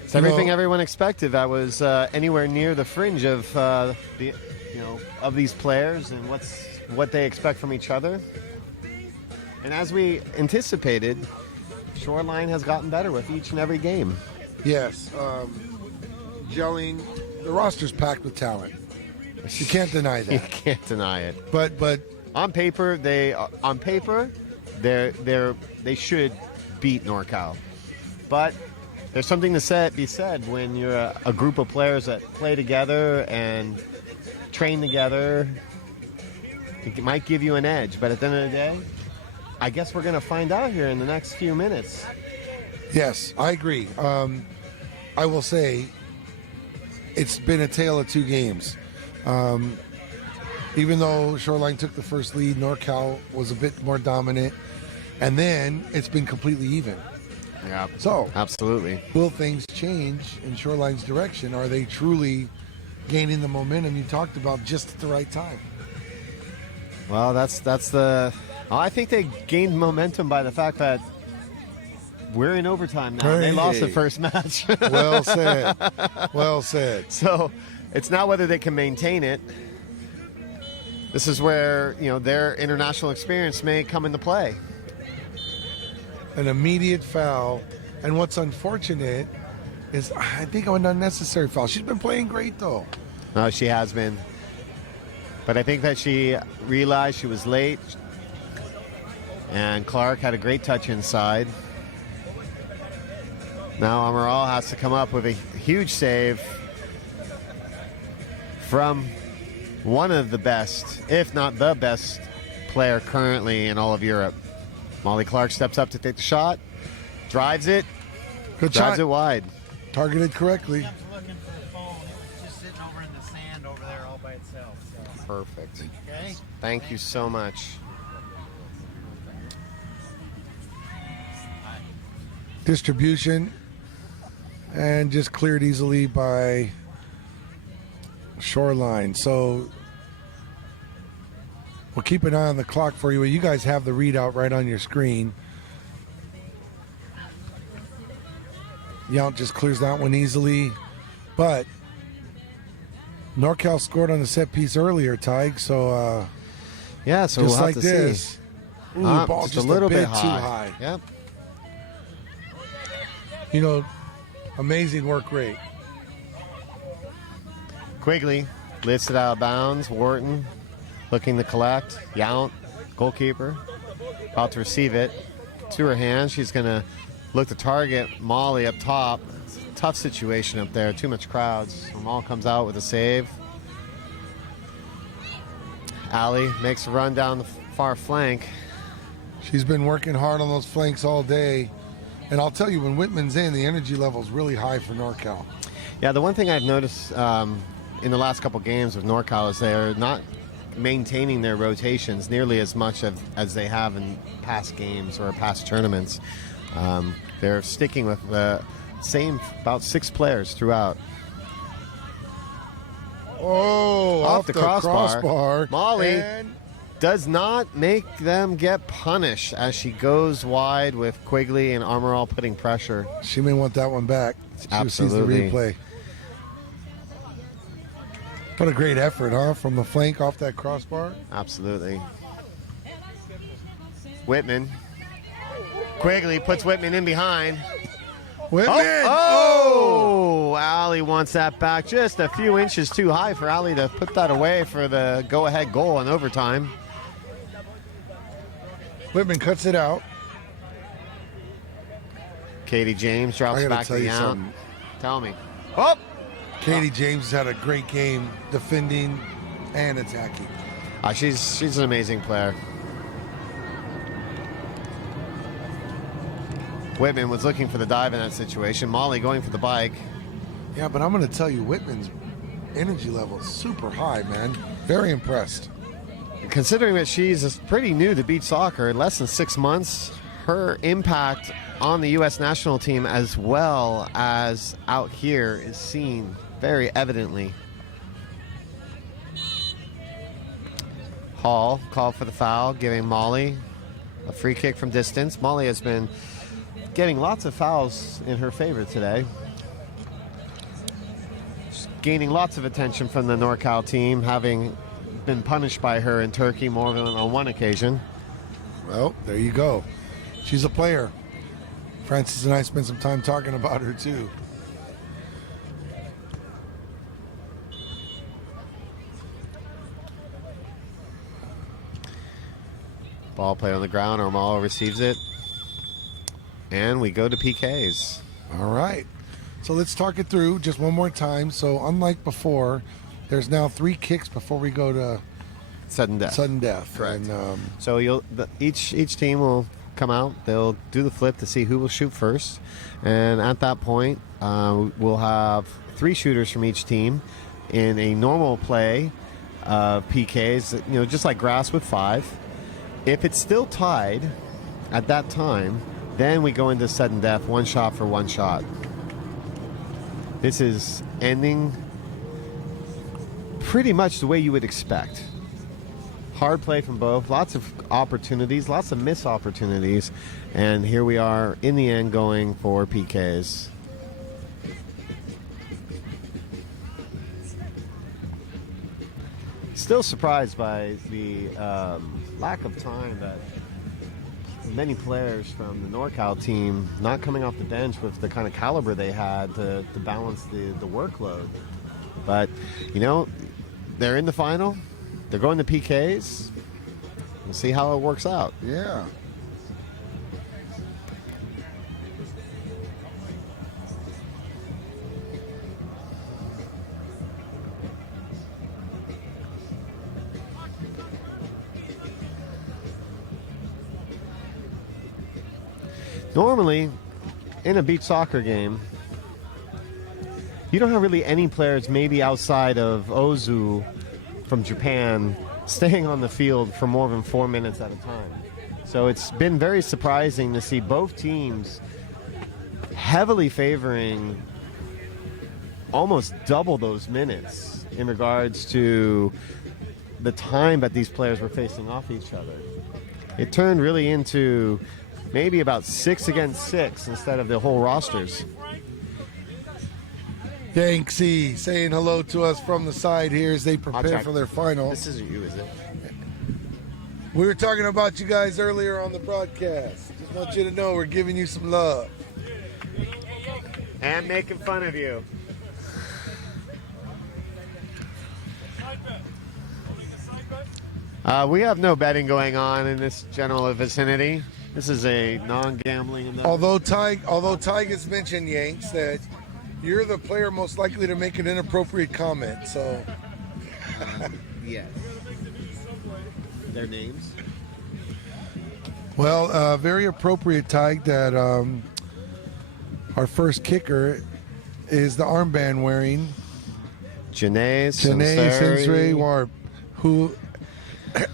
It's everything everyone expected. That was anywhere near the fringe of of these players and what they expect from each other. And as we anticipated, Shoreline has gotten better with each and every game. Yes. Gelling. The roster's packed with talent. You can't deny that. You can't deny it. But on paper, they should beat NorCal. But there's something to be said when you're a group of players that play together and train together. It might give you an edge, but at the end of the day, I guess we're going to find out here in the next few minutes. yes, I agree. I will say it's been a tale of two games. Even though Shoreline took the first lead, NorCal was a bit more dominant, and then it's been completely even. Yeah. So, Absolutely. will things change in Shoreline's direction? Are they truly gaining the momentum you talked about just at the right time? Well, that's the. I think they gained momentum by the fact that we're in overtime now. They lost the first match. Well said. Well said. So it's not whether they can maintain it. This is where their international experience may come into play. An immediate foul. And what's unfortunate is I think an unnecessary foul. She's been playing great, though. No, she has been. But I think that she realized she was late. And Clark had a great touch inside. Now Amaral has to come up with a huge save from one of the best, if not the best, player currently in all of Europe. Molly Clark steps up to take the shot, drives it, Good drives shot. it wide. Targeted correctly. Kept looking for the phone. It was just sitting over in the sand over there all by itself. So. Perfect. Okay. Thank you so much. Distribution. And just cleared easily by Shoreline. So we'll keep an eye on the clock for you. You guys have the readout right on your screen. Yount just clears that one easily. But NorCal scored on the set piece earlier, Tig. So Yeah, so just we'll have like to this. see. Ooh, the ball's just a little bit too high. Yep. Amazing work rate. Quigley lifts it out of bounds. Wharton looking to collect. Yount, goalkeeper, about to receive it to her hand. She's going to look to target Molly up top. It's a tough situation up there. Too much crowds. Mal comes out with a save. Allie makes a run down the far flank. She's been working hard on those flanks all day. And I'll tell you, when Whitman's in, the energy level is really high for NorCal. Yeah, the one thing I've noticed in the last couple games with NorCal is they're not maintaining their rotations nearly as much as they have in past games or past tournaments. They're sticking with the same about 6 players throughout. Oh, Off the crossbar. Molly And does not make them get punished as she goes wide with Quigley and Amaral putting pressure. she may want that one back. She Absolutely. sees the replay. What a great effort, huh? From the flank off that crossbar. Absolutely. Whitman. Quigley puts Whitman in behind. Whitman! Oh! Allie wants that back just a few inches too high for Allie to put that away for the go-ahead goal in overtime. Whitman cuts it out. Katie James drops I gotta back to tell the you out. something. Tell me. Oh! Katie James has had a great game defending and attacking. She's an amazing player. Whitman was looking for the dive in that situation. Molly going for the bike. Yeah, but I'm going to tell you, Whitman's energy level is super high, man. Very impressed. Considering that she's pretty new to beach soccer, less than 6 months, her impact on the U.S. national team as well as out here is seen very evidently. Hall called for the foul, giving Molly a free kick from distance. Molly has been getting lots of fouls in her favor today. She's gaining lots of attention from the NorCal team, having been punished by her in Turkey more than on one occasion. Well, there you go. She's a player. Francis and I spent some time talking about her too. Ball played on the ground. Armalo receives it. And we go to PKs. All right. So let's talk it through just one more time. So unlike before, there's now 3 kicks before we go to Sudden death. sudden death. Correct. And, So each team will come out. They'll do the flip to see who will shoot first. And at that point, we'll have 3 shooters from each team in a normal play of PKs, just like grass with 5. If it's still tied at that time, then we go into sudden death, 1 shot for 1 shot. This is ending pretty much the way you would expect. Hard play from both, lots of opportunities, lots of missed opportunities, and here we are in the end going for PKs. Still surprised by the lack of time that many players from the NorCal team not coming off the bench with the kind of caliber they had to balance the workload. But, they're in the final. They're going to PKs. We'll see how it works out. yeah. Normally, in a beach soccer game, you don't have really any players, maybe outside of Ozu from Japan, staying on the field for more than 4 minutes at a time. So it's been very surprising to see both teams heavily favoring almost double those minutes in regards to the time that these players were facing off each other. It turned really into maybe about 6 against 6 instead of the whole rosters. Yanksy saying hello to us from the side here as they prepare check. for their final. This isn't you, is it? We were talking about you guys earlier on the broadcast. Just want you to know we're giving you some love. And making fun of you. We have no betting going on in this general vicinity. This is a non-gambling event. Although Ty has mentioned, Yanks, that you're the player most likely to make an inappropriate comment. So Yes. Their names? Well, very appropriate, Ty, that our first kicker is the armband wearing Janae Sensei Warp, who,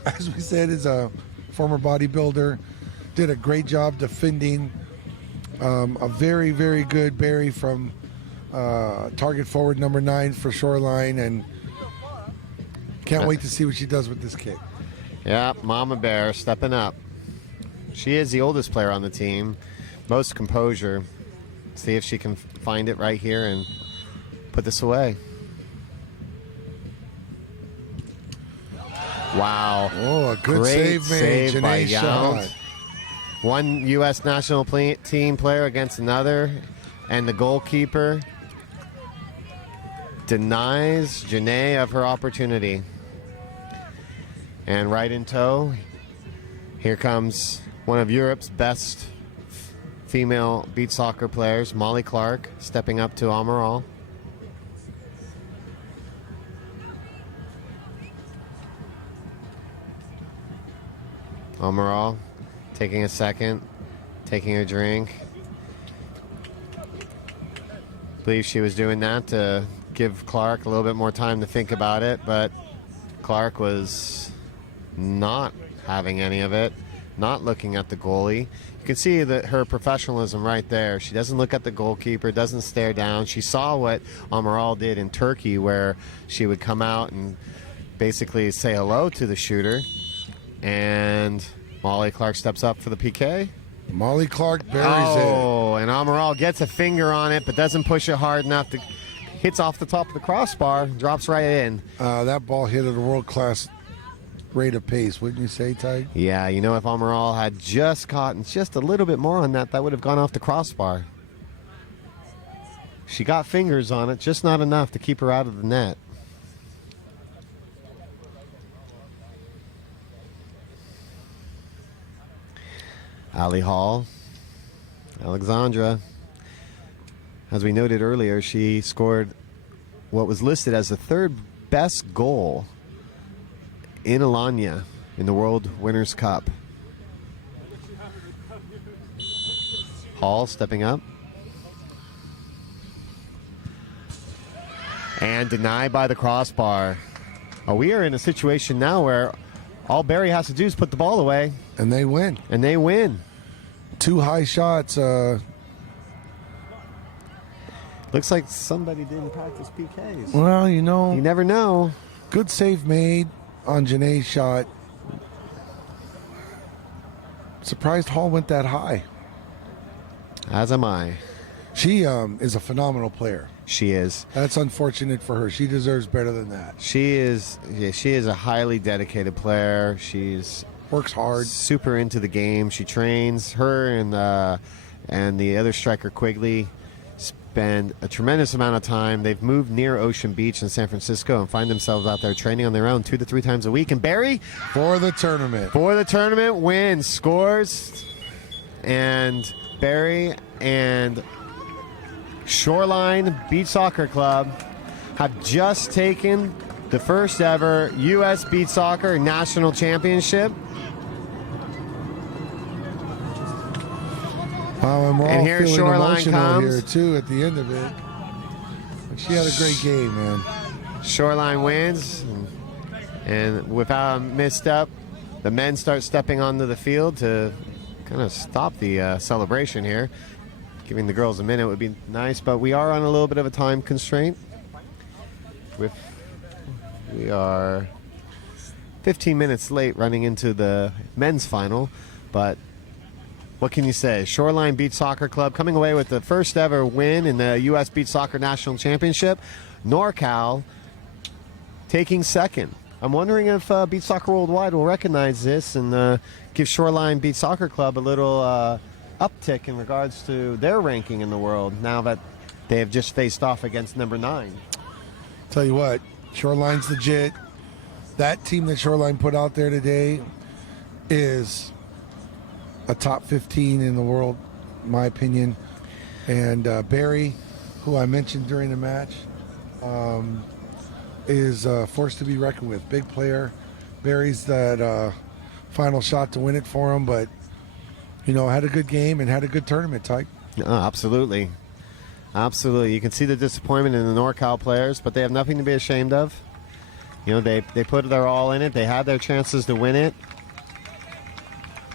as we said, is a former bodybuilder, did a great job defending a very, very good Barry from target forward number 9 for Shoreline, and can't wait to see what she does with this kick. Yeah, Mama Bear stepping up. She is the oldest player on the team. Most composure. See if she can find it right here and put this away. Wow. Oh, a good Great save made. save by Janae Yount. shot. One U.S. national team player against another, and the goalkeeper denies Janae of her opportunity. And right in tow, here comes one of Europe's best female beach soccer players, Molly Clark, stepping up to Amaral. Amaral taking a second, taking a drink. I believe she was doing that to give Clark a little bit more time to think about it, but Clark was not having any of it, not looking at the goalie. You You can see that her professionalism right there. She doesn't look at the goalkeeper, doesn't stare down. She saw what Amaral did in Turkey, where she would come out and basically say hello to the shooter. And Molly Clark steps up for the PK. Molly Clark buries it. Oh, and Amaral gets a finger on it, but doesn't push it hard enough. To hits off the top of the crossbar, drops right in. That ball hit at a world-class rate of pace, wouldn't you say, Ty? Yeah, you know, if Amaral had just caught just a little bit more on that, that would have gone off the crossbar. She got fingers on it, just not enough to keep her out of the net. Ali Hall, Alexandra. As we noted earlier, she scored what was listed as the third best goal in Alanya in the World Winners' Cup. Hall stepping up. And denied by the crossbar. Oh, we are in a situation now where all Barry has to do is put the ball away. And they win. And they win. 2 high shots. Looks like somebody didn't practice PKs. Well, you know. You never know. Good save made on Janae's shot. Surprised Hall went that high. As am I. She is a phenomenal player. She is. That's unfortunate for her. She deserves better than that. She is. Yeah, she is a highly dedicated player. She's works hard. Super into the game. She trains. Her and the other striker Quigley spend a tremendous amount of time. They've moved near Ocean Beach in San Francisco and find themselves out there training on their own 2 to 3 times a week. And Barry, for the tournament, wins, scores, and Barry and Shoreline Beach Soccer Club have just taken the first ever U.S. Beach Soccer National Championship. Wow, and we're And all here feeling Shoreline emotional comes. here too at the end of it. But she had a great game, man. Shoreline wins, and without a misstep, the men start stepping onto the field to kind of stop the celebration here. Giving the girls a minute would be nice, but we are on a little bit of a time constraint. We are 15 minutes late running into the men's final, but what can you say? Shoreline Beach Soccer Club coming away with the first ever win in the U.S. Beach Soccer National Championship. NorCal taking second. I'm wondering if Beach Soccer Worldwide will recognize this and give Shoreline Beach Soccer Club a little uptick in regards to their ranking in the world now that they have just faced off against number 9. Tell you what, Shoreline's legit. That team that Shoreline put out there today is a top 15 in the world, in my opinion. And Barry, who I mentioned during the match, is a force to be reckoned with. Big player. Barry's that final shot to win it for him, but, you know, had a good game and had a good tournament, Tyke. Oh, absolutely. Absolutely. You can see the disappointment in the NorCal players, but they have nothing to be ashamed of. You know, they put their all in it. They had their chances to win it.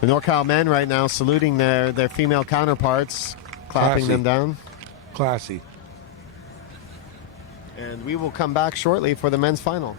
The NorCal men right now saluting their female counterparts, clapping them down. Classy. And we will come back shortly for the men's final.